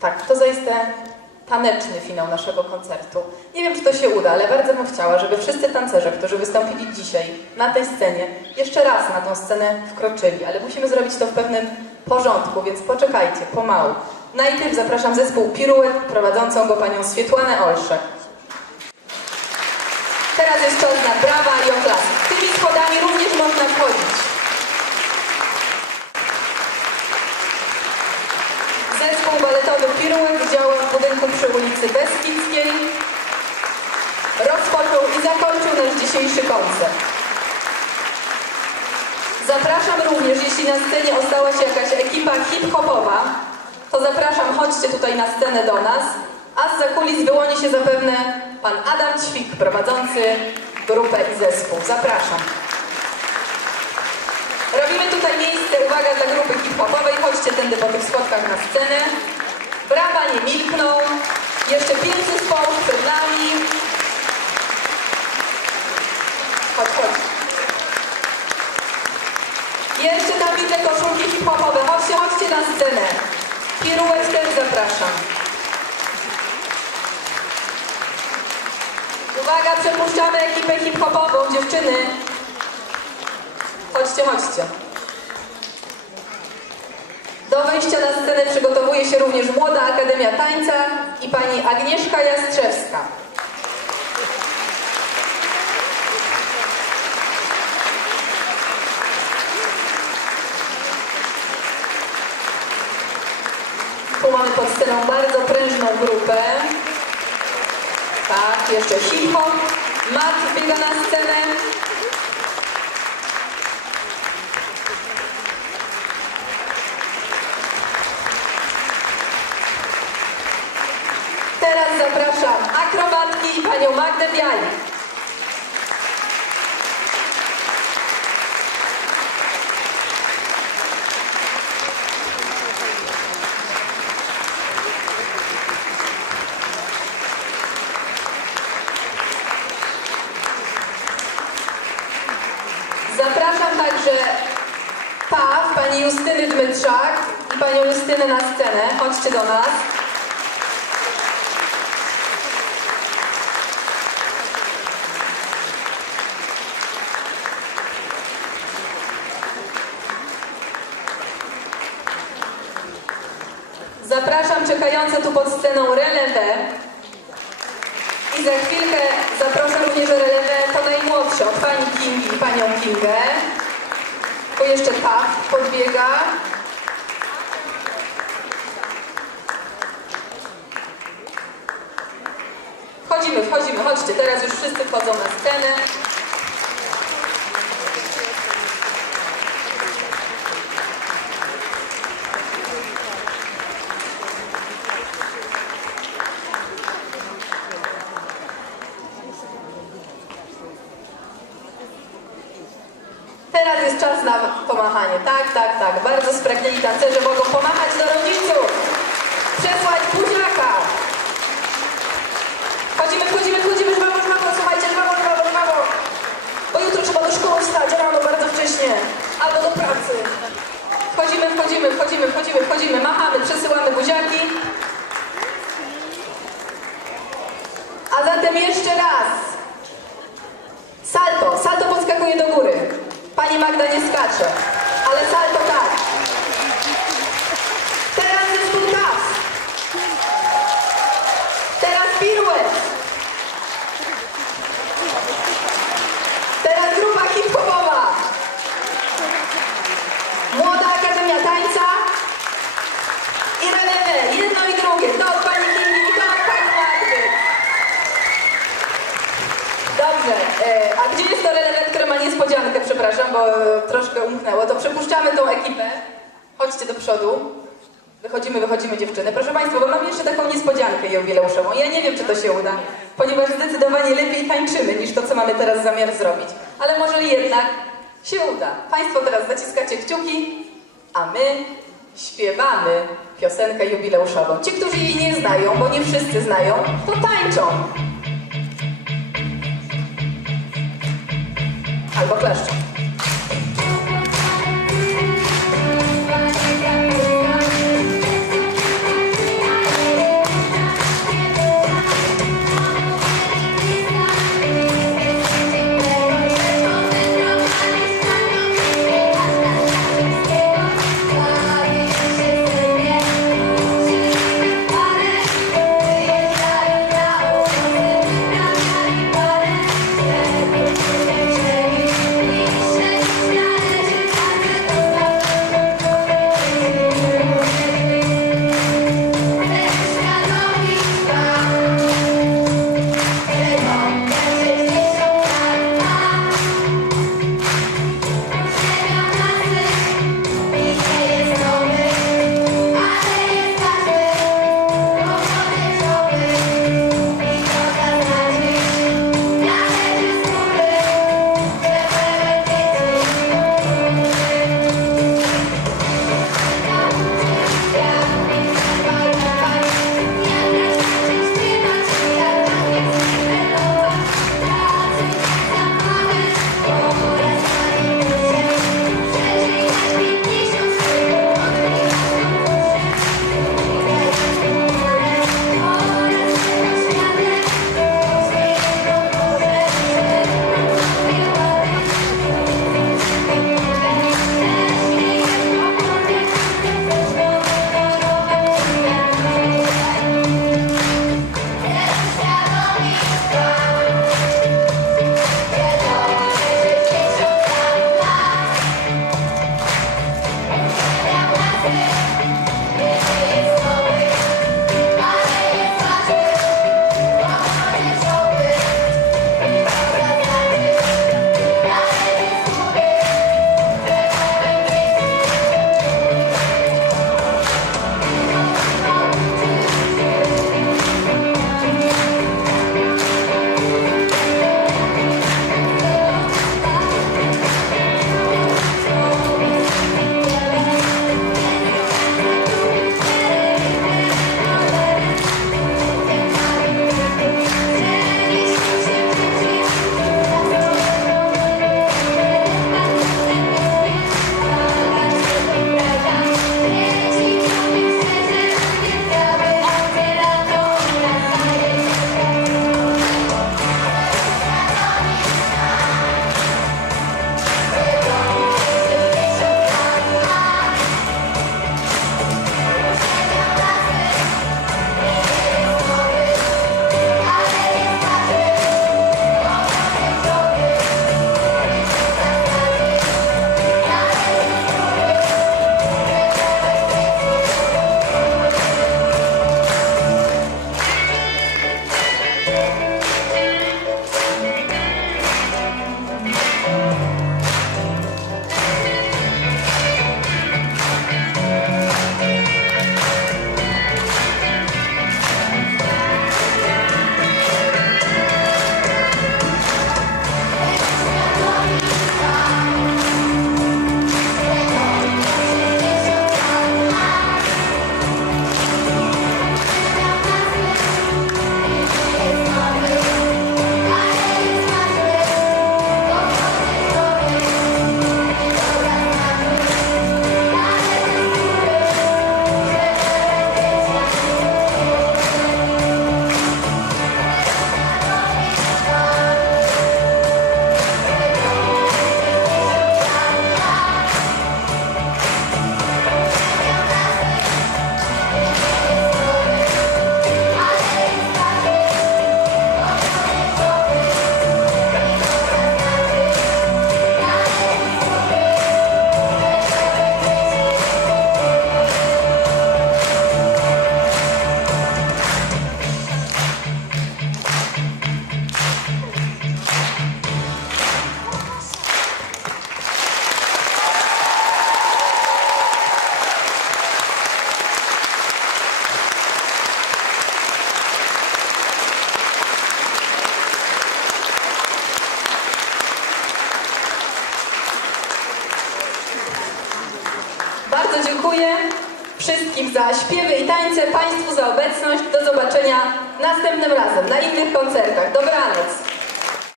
Tak, to zaiste taneczny finał naszego koncertu. Nie wiem, czy to się uda, ale bardzo bym chciała, żeby wszyscy tancerze, którzy wystąpili dzisiaj na tej scenie, jeszcze raz na tą scenę wkroczyli, ale musimy zrobić to w pewnym porządku, więc poczekajcie, pomału. Najpierw zapraszam zespół Piruet, prowadzącą go panią Swietłanę Olszek. Teraz jest czas na brawa i oklaski. Tymi schodami również można wchodzić. Baletowy Piruet działa w budynku przy ulicy Beskidzkiej. Rozpoczął i zakończył nasz dzisiejszy koncert. Zapraszam również, jeśli na scenie ostała się jakaś ekipa hip-hopowa, to zapraszam, chodźcie tutaj na scenę do nas, a z kulis wyłoni się zapewne pan Adam Ćwik, prowadzący grupę i zespół. Zapraszam. Robimy tutaj miejsce, uwaga, dla grupy hip-hopowej. Chodźcie tędy po tych schodkach na scenę. Brawa nie milkną. Jeszcze pięć zespołów przed nami. Chodź, chodź. Jeszcze tam widzę koszulki hip-hopowe. Chodźcie, chodźcie na scenę. Piruet też zapraszam. Uwaga, przepuszczamy ekipę hip-hopową, dziewczyny. Chodźcie, chodźcie. Do wejścia na scenę przygotowuje się również Młoda Akademia Tańca i pani Agnieszka Jastrzewska. Tu mamy pod sceną bardzo prężną grupę. Tak, jeszcze hip-hop. Mat biega na scenę. Teraz zapraszam akrobatki i panią Magdę Bialik. Zapraszam także PAW, pani Justyny Dmytrzak i panią Justynę na scenę. Chodźcie do nas. Zapraszam czekające tu pod sceną relewę. I za chwilkę zaproszę również relewę to najmłodsze od pani Kingi panią Kingę. Tu jeszcze Taf podbiega. Wchodzimy, wchodzimy, chodźcie. Teraz już wszyscy wchodzą na scenę. Teraz jest czas na pomachanie. Tak, tak, tak. Bardzo spragnieni tancerze mogą pomachać do rodziców. Przesłać wcześnie. Albo do pracy. Wchodzimy, wchodzimy, wchodzimy, wchodzimy, wchodzimy. Machamy, przesyłamy buziaki. A zatem jeszcze raz. Salto, salto podskakuje do góry. Pani Magda nie skacze, ale salto tak. Teraz zespół TAS. Teraz piruet. Teraz grupa hip-hopowa. Młoda Akademia Tańca. I relewę, jedno i drugie. To od pani Kingi i to od pani Magdy. Dobrze, e, a gdzie jest to relewet, który ma niespodziankę, przepraszam, bo e, troszkę umknęło, to przepuszczamy tą ekipę. Chodźcie do przodu. Wychodzimy, wychodzimy dziewczyny. Proszę Państwa, bo mam jeszcze taką niespodziankę jubileuszową. Ja nie wiem, czy to się uda, ponieważ zdecydowanie lepiej tańczymy niż to, co mamy teraz zamiar zrobić. Ale może jednak się uda. Państwo teraz zaciskacie kciuki, a my śpiewamy piosenkę jubileuszową. Ci, którzy jej nie znają, bo nie wszyscy znają, to tańczą. Albo klaszczą. Wszystkim za śpiewy i tańce, Państwu za obecność. Do zobaczenia następnym razem na innych koncertach. Dobranoc.